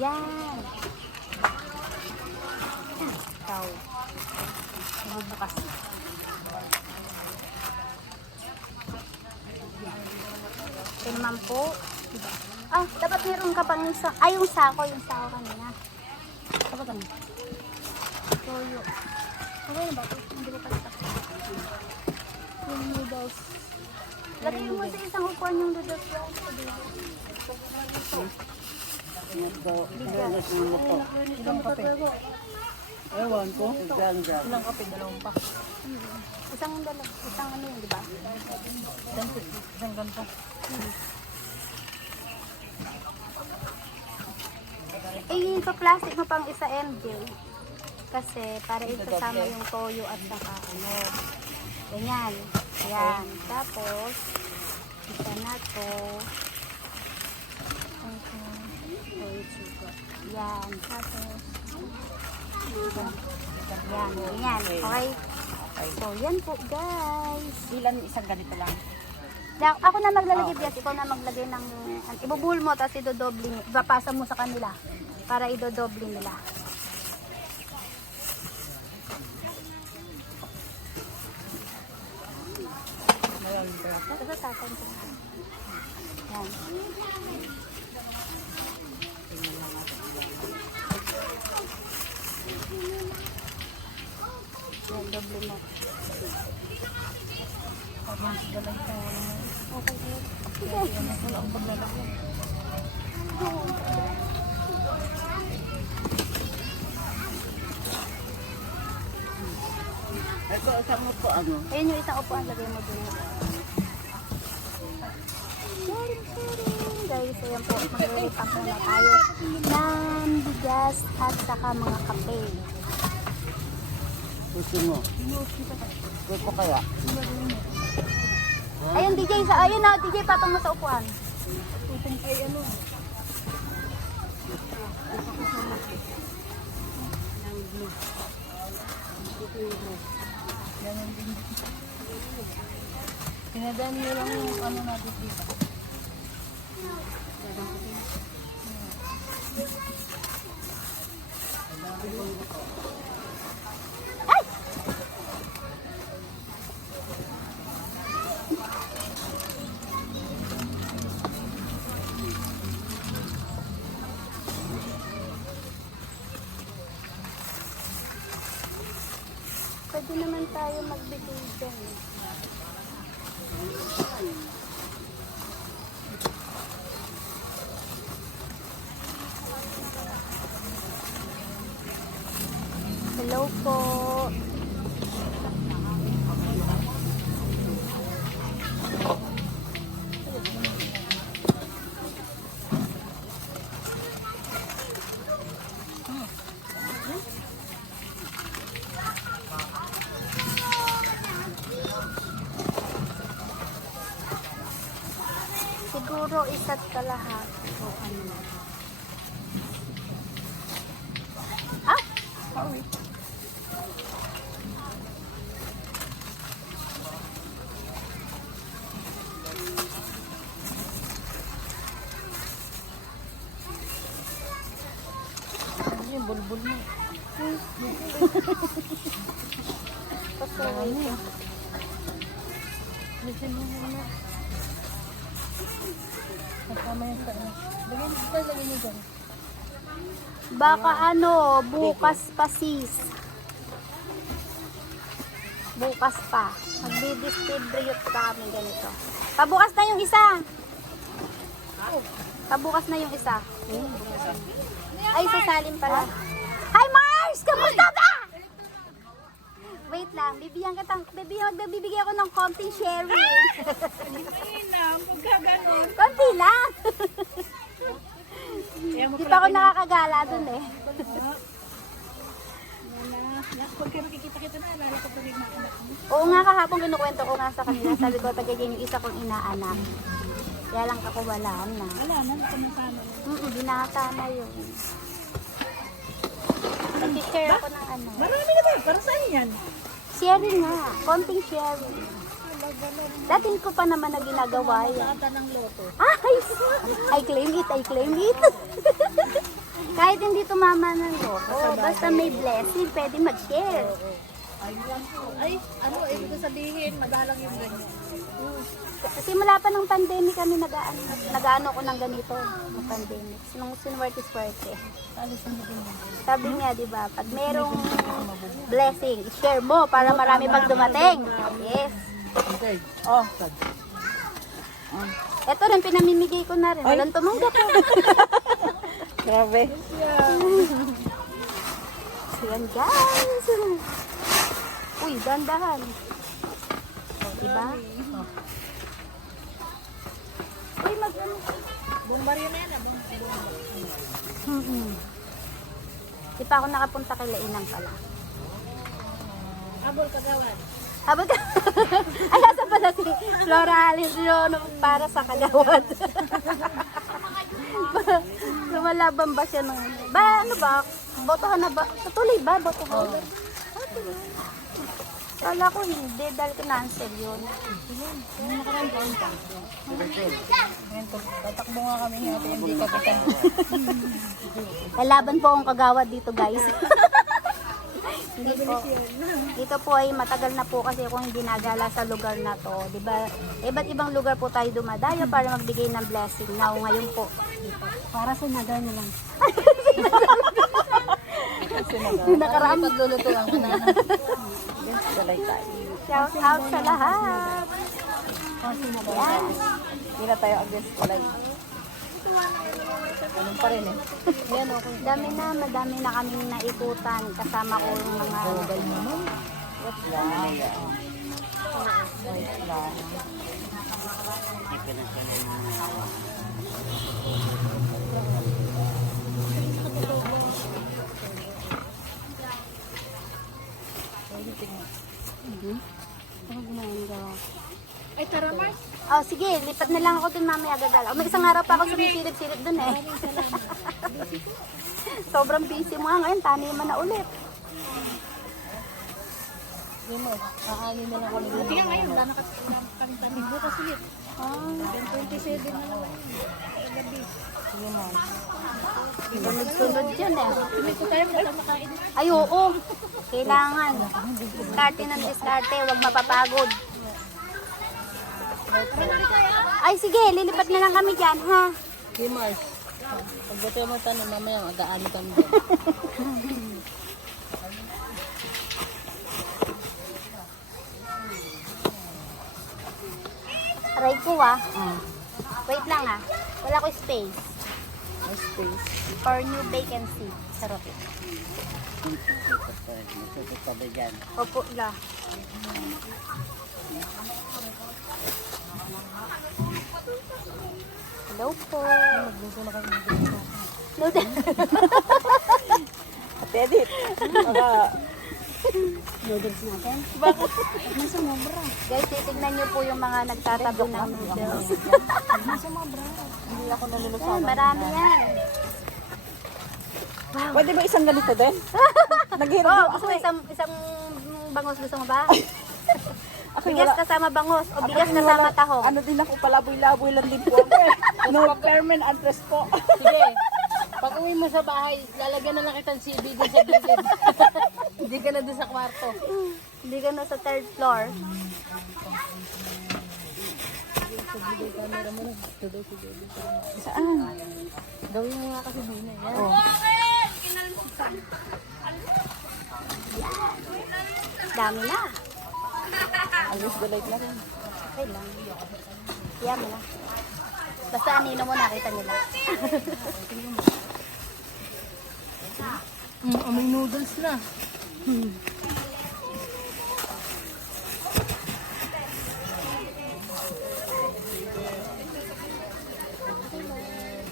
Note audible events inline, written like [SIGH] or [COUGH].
Yan. Ikaw. Bubukas. Tingnan po. Ah, dapat meron ka pang isa. Ay, yung sako. Yung sako kanina. Dapat ano? Toyo. Okay na ba? Hindi ko pala tapos. Yung noodles. Lagay mo sa isang upuan yung noodles. Bigyan. Ilang kape? Ewan ko. Ilang kape? Dalawang pa. Isang dalawa. Isang ano yun, di ba? Isang, isang ganito. Eh, pa-plastic mo pang isa MJ. Kasi para isasama yung toyo at saka ano. Ganyan. Yan. Tapos, isa na to. Okay. Toyo sugar. Yan. Tapos, yan. Yan. Ganyan. Okay. So, yan po guys. Ilan isang ganito lang? Da- ako na maglalagay bias, ikaw na maglagay ng ibubuhol mo tapos idodoble mo. Ipapasa mo sa kanila para idodoble nila. Ito tatay ko. Yan. Yan, doble mo. Okay. Sige. Ito, isang mo po ano. Ayun yung isang upuan, lagay mo dun. Sharing, sharing. Guys, ayan po, mag-repack muna tayo ng bigas at saka mga kape. Gusto mo. Gusto kaya. Ayun, DJ, sa, ayun na, DJ, patong mo sa upuan. Ay, ano? Pinadaan nyo lang yung ano natin dito. Pwede naman tayo magbigay dyan. Hello po. Siguro isa't kalahati o ano. Ah! Sorry. Ano yung bulbul mo? Pasaway ka. Mo. Baka ano, bukas pa sis. Bukas pa. Magdi-distribute kami ganito. Pabukas na yung isa. Pabukas na yung isa. Ay, sasalin pala. Hi Mars! Kamusta ba? Wait lang, bibigyan kita, bibigyan, magbibigay ako ng konting sharing. Konti lang. Hindi pa ako nakakagala dun eh. Pag kayo makikita-kita na, lalo ka tuloy na anak mo. Oo nga kahapon kinukwento ko nga sa kanila. Sabi ko tagayin yung isa kong inaanak. Kaya lang ako wala na. Wala na, nakanasama. Mm binata na yun. Nag-share ako ng ano. Marami na ba? Para saan yan? Sharing nga. Konting sharing. Dati ko pa naman na ginagawa yan. Ng loto. Ay! I claim it, I claim it. [LAUGHS] Kahit hindi tumama ng loto, basta may blessing, pwede mag-share. Ay, ano, ibig ko sabihin, madalang yung ganyan. Simula pa ng pandemic kami nag-ano, nag-ano ko ng ganito, ng pandemic. Nung sinwerte-swerte. Sabi niya, di ba, pag merong blessing, share mo para marami pang dumating. Yes. Oh, Ito rin, pinamimigay ko na rin. Walang tumanggap ko. [LAUGHS] grabe. So yan, guys. Uy, dandahan. Diba? Uy, mag. Bumbaryo na yan, ah. bum- Hmm. Di pa ako nakapunta kay Lainang pala. Abol kagawan. Habang ka... [LAUGHS] Ay, nasa pala si Flora Alice Leono para sa kagawad. [LAUGHS] Lumalaban ba siya nung... Ba, ano ba? Botohan na ba? Tutuloy ba? Botohan? Oh. Kala ko hindi dahil kinancel yun. Tatakbo nga kami ng ATMD kapitan. Lalaban po akong kagawad dito guys. [LAUGHS] hindi po. Dito po ay matagal na po kasi akong hindi nagala sa lugar na to. Di ba? Iba't ibang lugar po tayo dumadayo para magbigay ng blessing. Now, ngayon po. Para sa nagal na lang. [LAUGHS] Nakaraan. Paglulutuan ko na. Shout out sa lahat. Yan. Hindi na tayo against kulay. Ganun pa rin eh. Yan, okay. Dami na, madami na kaming naikutan kasama ko yung mga What's that? What's that? Ay, tara Mars. Oh, sige, lipat na lang ako dun mamaya gagalaw. May isang araw pa ako sumisilip-silip dun eh. [LAUGHS] Sobrang busy mo nga ngayon, taniman na ulit. Aani na lang kami. Buti nga ngayon, wala na kasi tanig. Bukas ulit. Ah, Yung 27 na naman. Gabi. Sunod-sunod yun eh. Ay, oo. Kailangan. Diskarte ng diskarte, huwag mapapagod. Ay, sige, lilipat na lang kami dyan, ha? Hey Mars, pagbuti mo tanong mamaya, mag-aani kami doon. Aray ko, ah. Wait lang, ah. Wala ko space. Space. For new vacancy. Sarap. Nagsususabi dyan. Opo, la. Hello po. Magluto na kami dito. Noodle. At noodles natin. Bakit? Masumobra. Guys, titignan niyo po yung mga nagtatabi ng noodles. hindi ako Yan, nalulusawan. marami yan. Pwede ba isang ganito din? [LAUGHS] Naghirap Oh, ako gusto mo isang, isang bangos gusto mo ba? [LAUGHS] Ako Bigas wala. kasama bangos o bigas kasama wala- tahong. Ano din ako, palaboy-laboy lang din po ako eh. [LAUGHS] No permanent address po. Sige. Pag uwi mo sa bahay, lalagyan na lang kitang CD doon sa gilid. [LAUGHS] Hindi ka na doon sa kwarto. Hindi ka na sa third floor. Saan? Gawin mo nga kasi din eh. Yan. Oh. Dami na. Ayos light na rin. Okay lang. Yan mo na. Basta anino mo nakita nila. Mm, amoy noodles na.